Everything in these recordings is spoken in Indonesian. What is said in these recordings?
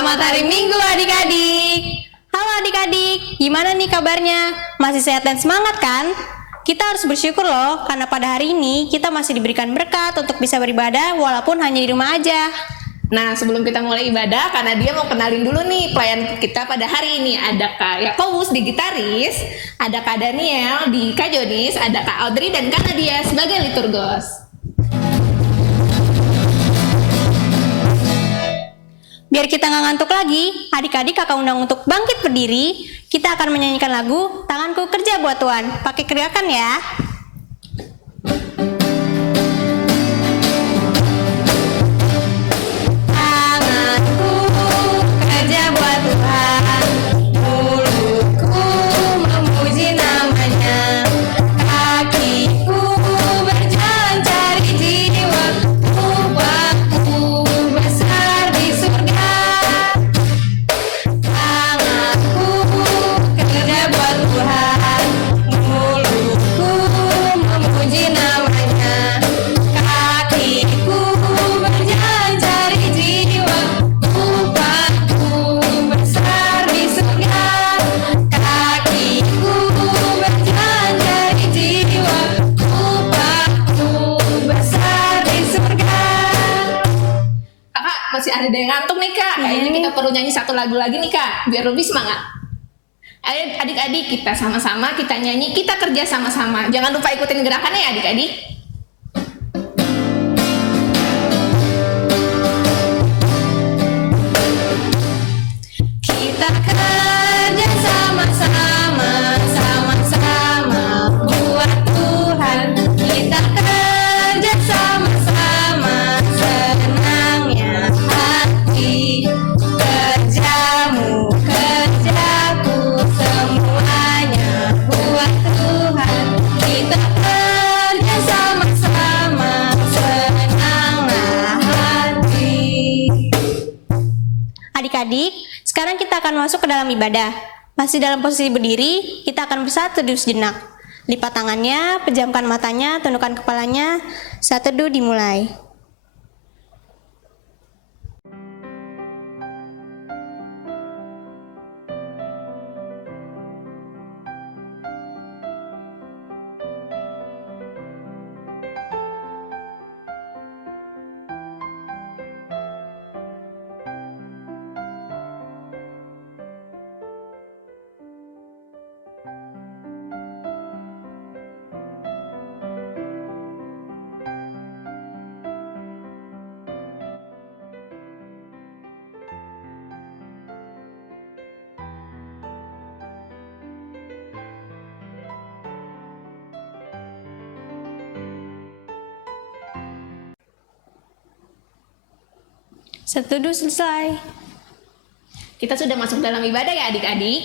Selamat hari Minggu adik-adik. Halo adik-adik, gimana nih kabarnya? Masih sehat dan semangat kan? Kita harus bersyukur loh, karena pada hari ini kita masih diberikan berkat untuk bisa beribadah walaupun hanya di rumah aja. Nah, sebelum kita mulai ibadah, karena dia mau kenalin dulu nih pelayan kita pada hari ini. Ada Kak Yakobus di gitaris, ada Kak Daniel di kajonis, ada Kak Audrey dan Kak Nadia sebagai liturgos. Biar kita nggak ngantuk lagi, adik-adik kakak undang untuk bangkit berdiri. Kita akan menyanyikan lagu Tanganku Kerja Buat Tuhan. Pakai teriakan ya. Tanganku kerja buat Tuhan, mulutku memuji namanya, kakiku berjalan cari jiwa, upahku besar di surga. Tanganku kerja buat Tuhan, mulutku memuji namanya, kakiku berjalan cari jiwa, upahku besar di surga. Kakiku berjalan cari jiwa, upahku besar di surga. Kakak masih ada yang ngantuk nih Kak. Kayaknya kita perlu nyanyi satu lagu lagi nih Kak, biar lebih semangat. Ayo adik-adik kita sama-sama kita nyanyi, kita kerja sama-sama. Jangan lupa ikutin gerakannya ya adik-adik. Kita kerja sama-sama, sama-sama buat Tuhan. Kita kerja sama-sama, senangnya hati. Kerjamu, kerjaku, semuanya buat Tuhan. Kita kerja sama-sama, senanglah hati. Adik-adik, sekarang kita akan masuk ke dalam ibadah. Masih dalam posisi berdiri, kita akan bersatu teduh sejenak. Lipat tangannya, pejamkan matanya, tundukkan kepalanya. Saat teduh dimulai. Saat teduh selesai. Kita sudah masuk dalam ibadah ya adik-adik.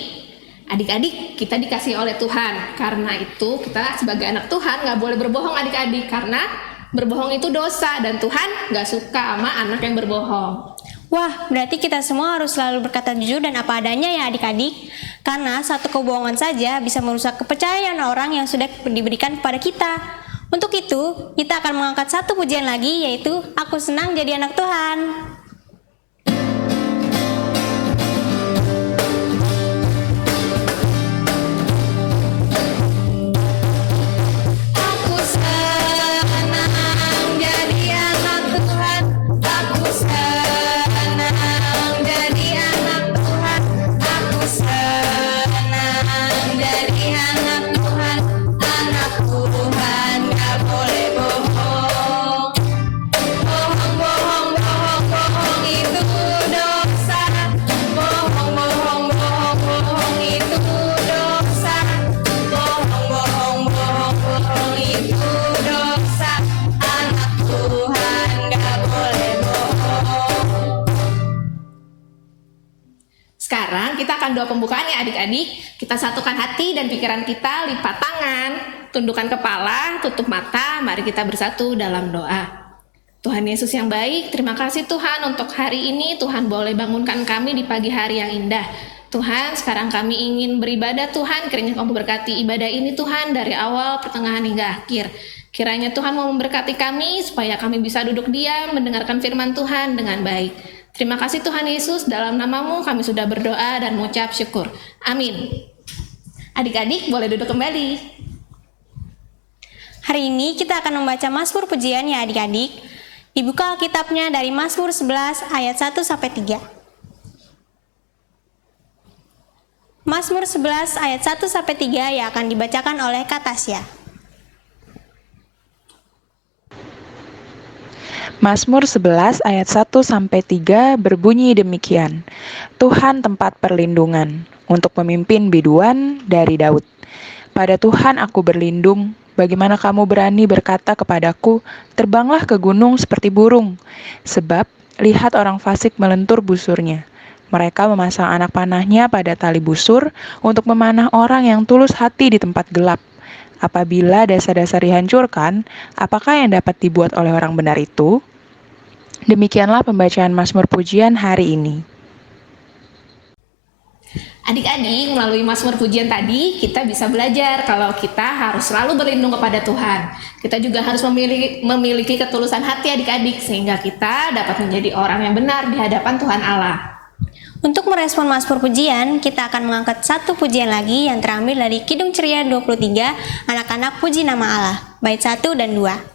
Adik-adik kita dikasih oleh Tuhan. Karena itu kita sebagai anak Tuhan gak boleh berbohong adik-adik. Karena berbohong itu dosa dan Tuhan gak suka sama anak yang berbohong. Wah, berarti kita semua harus selalu berkata jujur dan apa adanya ya adik-adik. Karena satu kebohongan saja bisa merusak kepercayaan orang yang sudah diberikan kepada kita. Untuk itu, kita akan mengangkat satu pujian lagi, yaitu Aku Senang Jadi Anak Tuhan. Aku senang jadi anak Tuhan. Aku senang jadi anak Tuhan. Aku senang jadi anak Tuhan. Anak Tuhan gak boleh bohong. Bohong, bohong, bohong, bohong itu dosa. Bohong, bohong, bohong, bohong itu dosa. Bohong, bohong, bohong, bohong itu dosa. Anak Tuhan gak boleh bohong. Sekarang kita akan doa pembukaan ya adik-adik. Kita satukan hati dan pikiran kita, lipat tangan, tundukkan kepala, tutup mata. Mari kita bersatu dalam doa. Tuhan Yesus yang baik, terima kasih Tuhan untuk hari ini. Tuhan boleh bangunkan kami di pagi hari yang indah. Tuhan, sekarang kami ingin beribadah Tuhan. Kiranya Kamu berkati ibadah ini Tuhan dari awal, pertengahan hingga akhir. Kiranya Tuhan mau memberkati kami supaya kami bisa duduk diam mendengarkan firman Tuhan dengan baik. Terima kasih Tuhan Yesus, dalam nama-Mu kami sudah berdoa dan mengucap syukur. Amin. Adik-adik boleh duduk kembali. Hari ini kita akan membaca Mazmur Pujian ya adik-adik. Dibuka Alkitabnya dari Mazmur 11 ayat 1 sampai 3. Mazmur 11 ayat 1 sampai 3 yang akan dibacakan oleh Kak Tasya. Mazmur 11 ayat 1 sampai 3 berbunyi demikian. Tuhan tempat perlindungan untuk pemimpin biduan dari Daud. Pada Tuhan aku berlindung. Bagaimana kamu berani berkata kepadaku, terbanglah ke gunung seperti burung. Sebab lihat orang fasik melentur busurnya. Mereka memasang anak panahnya pada tali busur untuk memanah orang yang tulus hati di tempat gelap. Apabila dasar-dasar dihancurkan, apakah yang dapat dibuat oleh orang benar itu? Demikianlah pembacaan Mazmur Pujian hari ini. Adik-adik, melalui Mazmur Pujian tadi, kita bisa belajar kalau kita harus selalu berlindung kepada Tuhan. Kita juga harus memiliki ketulusan hati adik-adik, sehingga kita dapat menjadi orang yang benar di hadapan Tuhan Allah. Untuk merespon Mazmur Pujian, kita akan mengangkat satu pujian lagi yang terambil dari Kidung Ceria 23, Anak-anak Puji Nama Allah, bait 1 dan 2.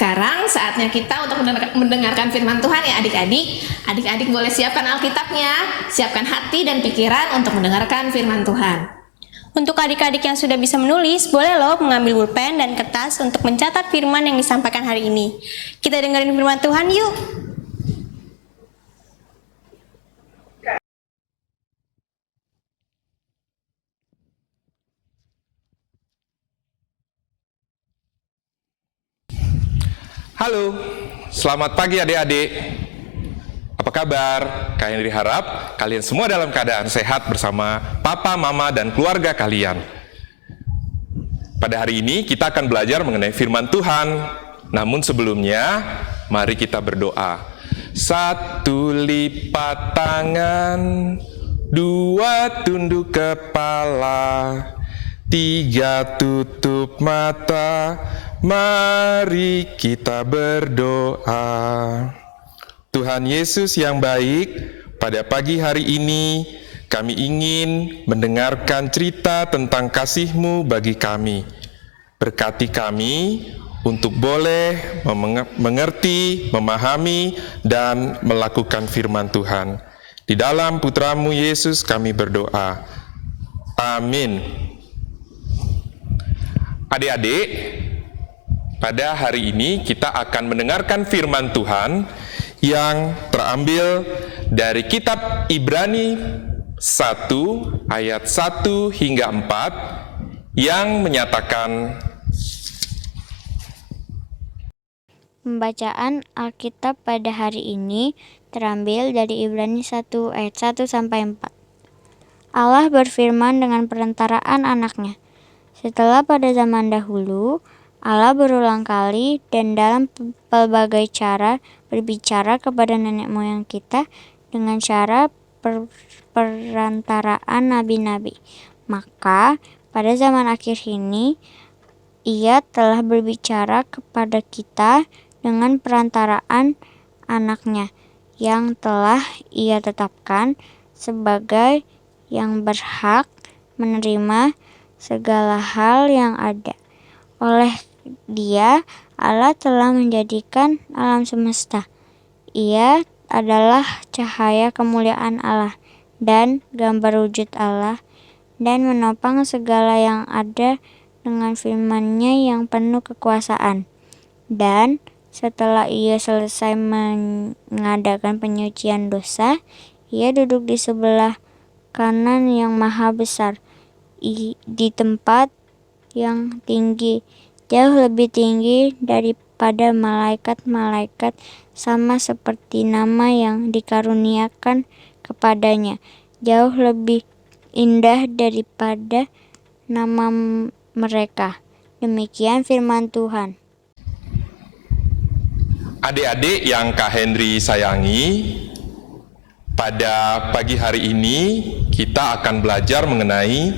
Sekarang saatnya kita untuk mendengarkan firman Tuhan ya adik-adik. Adik-adik boleh siapkan Alkitabnya, siapkan hati dan pikiran untuk mendengarkan firman Tuhan. Untuk adik-adik yang sudah bisa menulis, boleh loh mengambil pulpen dan kertas untuk mencatat firman yang disampaikan hari ini. Kita dengerin firman Tuhan yuk. Halo, selamat pagi adik-adik. Apa kabar? Kalian diharap kalian semua dalam keadaan sehat bersama papa, mama, dan keluarga kalian. Pada hari ini kita akan belajar mengenai firman Tuhan. Namun sebelumnya, mari kita berdoa. 1 lipat tangan, 2 tunduk kepala, 3 tutup mata. Mari kita berdoa. Tuhan Yesus yang baik, pada pagi hari ini kami ingin mendengarkan cerita tentang kasih-Mu bagi kami. Berkati kami untuk boleh mengerti, memahami, dan melakukan firman Tuhan. Di dalam Putra-Mu Yesus kami berdoa. Amin. Adik-adik, pada hari ini kita akan mendengarkan firman Tuhan yang terambil dari kitab Ibrani 1 ayat 1 hingga 4 yang menyatakan Pembacaan Alkitab pada hari ini terambil dari Ibrani 1 ayat 1 sampai 4. Allah berfirman dengan perantaraan anaknya. Setelah pada zaman dahulu, Allah berulang kali dan dalam pelbagai cara berbicara kepada nenek moyang kita dengan cara perantaraan nabi-nabi. Maka pada zaman akhir ini, Ia telah berbicara kepada kita dengan perantaraan anaknya yang telah Ia tetapkan sebagai yang berhak menerima segala hal yang ada. Oleh Dia, Allah telah menjadikan alam semesta. Ia adalah cahaya kemuliaan Allah dan gambar wujud Allah, dan menopang segala yang ada dengan firman-Nya yang penuh kekuasaan. Dan setelah Ia selesai mengadakan penyucian dosa, Ia duduk di sebelah kanan yang maha besar, di tempat yang tinggi, jauh lebih tinggi daripada malaikat-malaikat, sama seperti nama yang dikaruniakan kepadanya, jauh lebih indah daripada nama mereka. Demikian firman Tuhan. Adik-adik yang Kak Henry sayangi, pada pagi hari ini kita akan belajar mengenai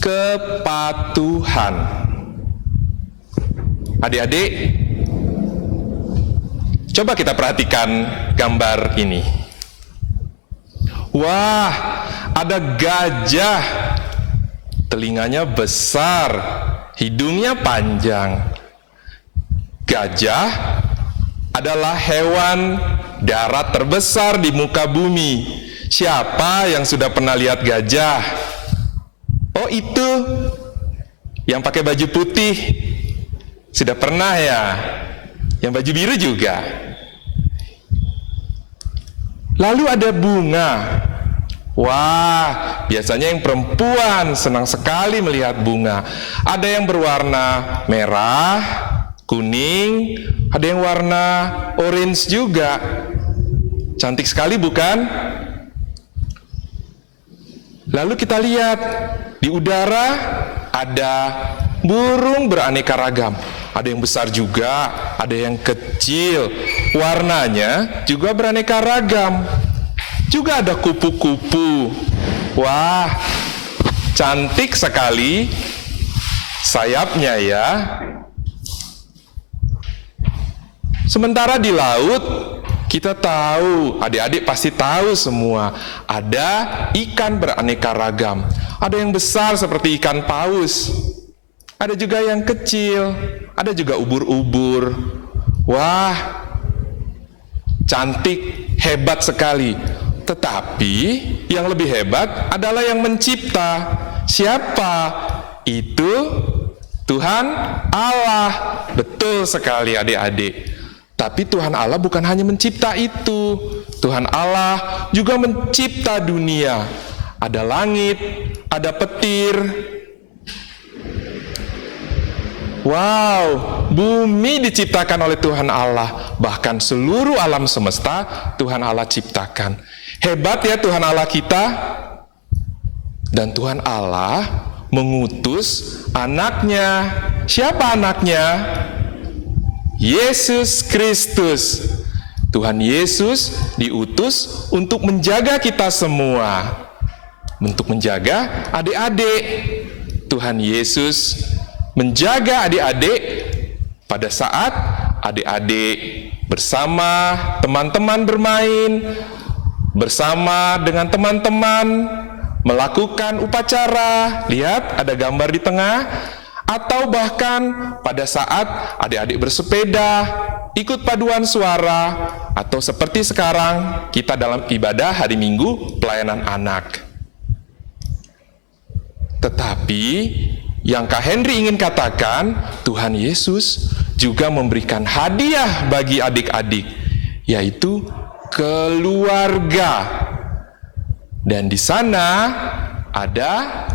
kepatuhan. Adik-adik, coba kita perhatikan gambar ini. Wah, ada gajah. Telinganya besar, hidungnya panjang. Gajah adalah hewan darat terbesar di muka bumi. Siapa yang sudah pernah lihat gajah? Oh, itu yang pakai baju putih. Sudah pernah ya? Yang baju biru juga. Lalu ada bunga. Wah, biasanya yang perempuan senang sekali melihat bunga. Ada yang berwarna merah, kuning, ada yang warna orange juga. Cantik sekali bukan? Lalu kita lihat di udara ada burung beraneka ragam. Ada yang besar juga, ada yang kecil. Warnanya juga beraneka ragam. Juga ada kupu-kupu. Wah, cantik sekali sayapnya ya. Sementara di laut, kita tahu, adik-adik pasti tahu semua, ada ikan beraneka ragam. Ada yang besar seperti ikan paus, ada juga yang kecil, ada juga ubur-ubur. Wah, cantik, hebat sekali. Tetapi yang lebih hebat adalah yang mencipta. Siapa? Itu Tuhan Allah. Betul sekali adik-adik. Tapi Tuhan Allah bukan hanya mencipta itu. Tuhan Allah juga mencipta dunia. Ada langit, ada petir. Wow, bumi diciptakan oleh Tuhan Allah. Bahkan seluruh alam semesta Tuhan Allah ciptakan. Hebat ya Tuhan Allah kita. Dan Tuhan Allah mengutus anaknya. Siapa anaknya? Yesus Kristus. Tuhan Yesus diutus untuk menjaga kita semua, untuk menjaga adik-adik. Tuhan Yesus menjaga adik-adik pada saat adik-adik bersama teman-teman bermain, bersama dengan teman-teman melakukan upacara. Lihat, ada gambar di tengah. Atau bahkan pada saat adik-adik bersepeda, ikut paduan suara, atau seperti sekarang kita dalam ibadah hari Minggu pelayanan anak. Tetapi yang Kak Henry ingin katakan, Tuhan Yesus juga memberikan hadiah bagi adik-adik, yaitu keluarga. Dan di sana ada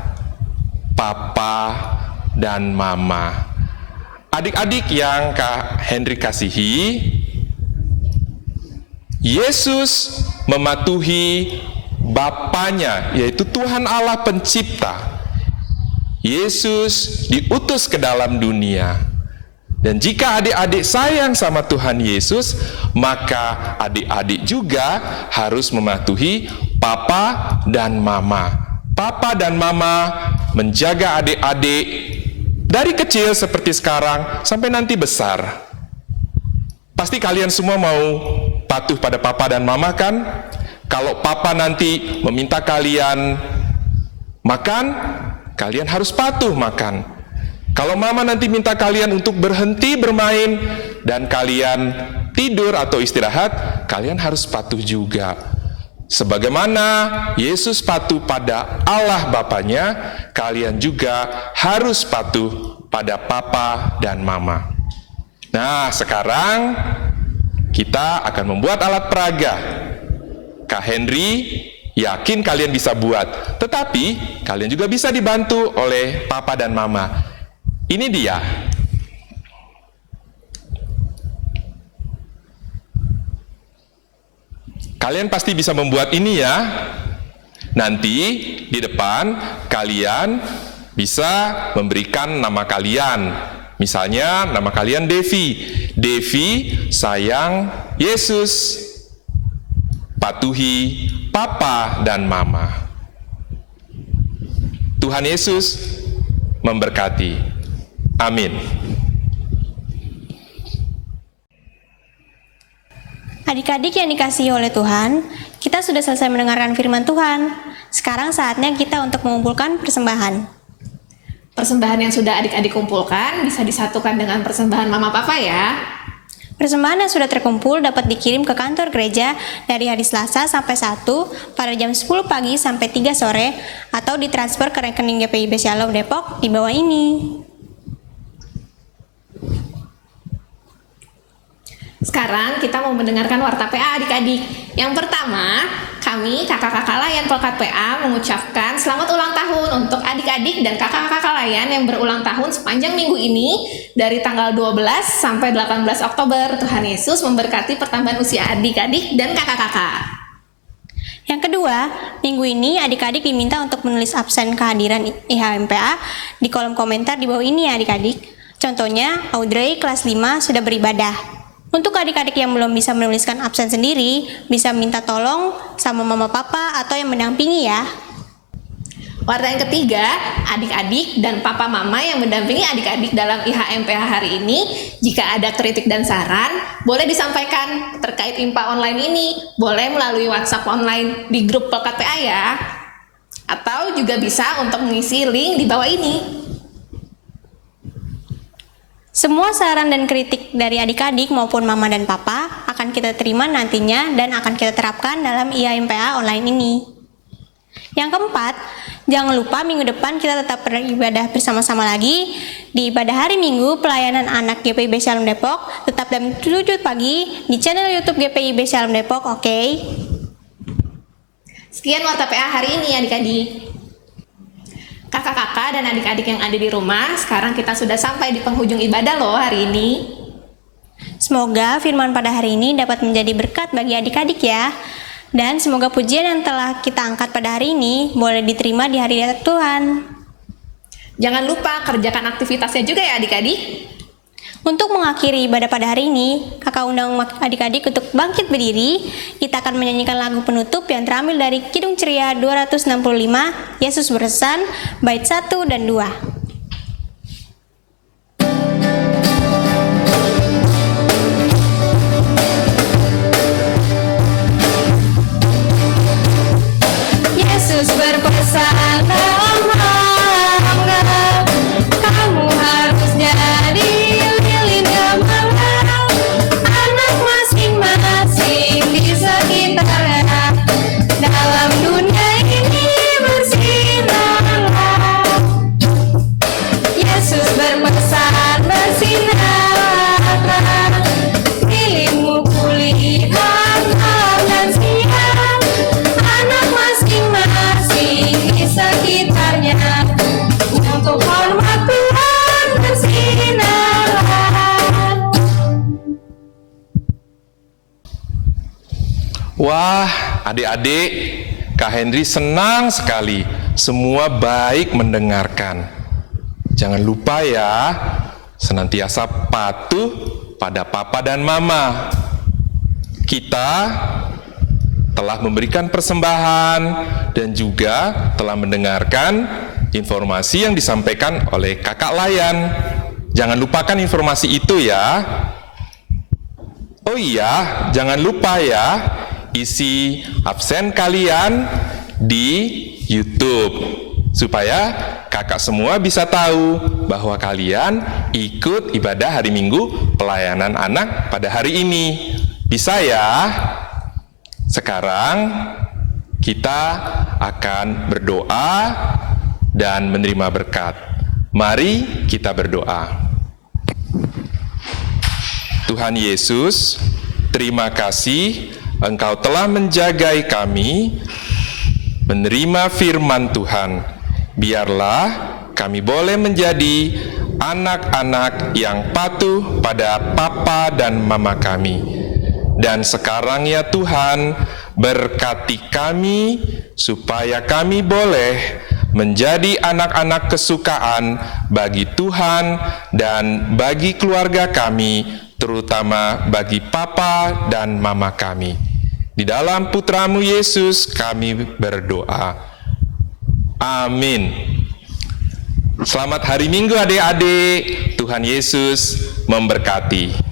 papa dan mama. Adik-adik yang Kak Henry kasihi, Yesus mematuhi Bapanya, yaitu Tuhan Allah pencipta. Yesus diutus ke dalam dunia. Dan jika adik-adik sayang sama Tuhan Yesus, maka adik-adik juga harus mematuhi papa dan mama. Papa dan mama menjaga adik-adik dari kecil seperti sekarang sampai nanti besar. Pasti kalian semua mau patuh pada papa dan mama kan? Kalau papa nanti meminta kalian makan, kalian harus patuh makan. Kalau mama nanti minta kalian untuk berhenti bermain dan kalian tidur atau istirahat, kalian harus patuh juga. Sebagaimana Yesus patuh pada Allah Bapanya, kalian juga harus patuh pada papa dan mama. Nah, sekarang kita akan membuat alat peraga. Kak Henry yakin kalian bisa buat, tetapi kalian juga bisa dibantu oleh papa dan mama. Ini dia. Kalian pasti bisa membuat ini ya. Nanti di depan kalian bisa memberikan nama kalian. Misalnya nama kalian Devi. Devi sayang Yesus. Patuhi papa dan mama. Tuhan Yesus memberkati. Amin. Adik-adik yang dikasihi oleh Tuhan, kita sudah selesai mendengarkan firman Tuhan. Sekarang saatnya kita untuk mengumpulkan persembahan. Persembahan yang sudah adik-adik kumpulkan bisa disatukan dengan persembahan mama papa ya. Persembahan yang sudah terkumpul dapat dikirim ke kantor gereja dari hari Selasa sampai Sabtu pada jam 10 pagi sampai 3 sore atau ditransfer ke rekening GPIB Shalom Depok di bawah ini. Sekarang kita mau mendengarkan warta PA adik-adik. Yang pertama, kami kakak-kakak layan Pelkat PA mengucapkan selamat ulang tahun untuk adik-adik dan kakak-kakak layan yang berulang tahun sepanjang minggu ini dari tanggal 12 sampai 18 Oktober. Tuhan Yesus memberkati pertambahan usia adik-adik dan kakak-kakak. Yang kedua, minggu ini adik-adik diminta untuk menulis absen kehadiran IHMPA di kolom komentar di bawah ini ya adik-adik. Contohnya, Audrey kelas 5 sudah beribadah. Untuk adik-adik yang belum bisa menuliskan absen sendiri, bisa minta tolong sama mama papa atau yang mendampingi ya. Warta yang ketiga, adik-adik dan papa mama yang mendampingi adik-adik dalam IHMPH hari ini, jika ada kritik dan saran, boleh disampaikan terkait IMPA online ini, boleh melalui WhatsApp online di grup Pelkat PA ya. Atau juga bisa untuk mengisi link di bawah ini. Semua saran dan kritik dari adik-adik maupun mama dan papa akan kita terima nantinya dan akan kita terapkan dalam IHMPA online ini. Yang keempat, jangan lupa minggu depan kita tetap beribadah bersama-sama lagi di ibadah hari Minggu pelayanan anak GPIB Shalom Depok, tetap jam 7 pagi di channel YouTube GPIB Shalom Depok, oke? Sekian warta PA hari ini adik-adik. Kakak-kakak dan adik-adik yang ada di rumah, sekarang kita sudah sampai di penghujung ibadah loh hari ini. Semoga firman pada hari ini dapat menjadi berkat bagi adik-adik ya. Dan semoga pujian yang telah kita angkat pada hari ini boleh diterima di hari Tuhan. Jangan lupa kerjakan aktivitasnya juga ya adik-adik. Untuk mengakhiri ibadah pada hari ini, kakak undang adik-adik untuk bangkit berdiri. Kita akan menyanyikan lagu penutup yang terambil dari Kidung Ceria 265, Yesus Berkesan, bait 1 dan 2. Yesus berpesan dalam hamba, kamu harus jadi lilin gemilang, anak masing-masing di sekitarnya, dalam dunia ini bersinarlah. Yesus berpesan bersinarlah, lilinmu kulihat malam dan siang, anak masing-masing di sekitarnya, untuk hormat Tuhan bersinarlah. Wah, adik-adik, Kak Henry senang sekali. Semua baik mendengarkan. Jangan lupa ya, senantiasa patuh pada papa dan mama. Kita telah memberikan persembahan dan juga telah mendengarkan informasi yang disampaikan oleh kakak layan. Jangan lupakan informasi itu ya. Oh iya, jangan lupa ya, isi absen kalian di YouTube supaya kakak semua bisa tahu bahwa kalian ikut ibadah hari Minggu pelayanan anak pada hari ini. Bisa ya? Sekarang kita akan berdoa dan menerima berkat. Mari kita berdoa. Tuhan Yesus, terima kasih Engkau telah menjagai kami menerima firman Tuhan. Biarlah kami boleh menjadi anak-anak yang patuh pada papa dan mama kami. Dan sekarang ya Tuhan, berkati kami supaya kami boleh menjadi anak-anak kesukaan bagi Tuhan dan bagi keluarga kami, terutama bagi papa dan mama kami. Di dalam Putramu Yesus kami berdoa. Amin. Selamat hari Minggu adik-adik. Tuhan Yesus memberkati.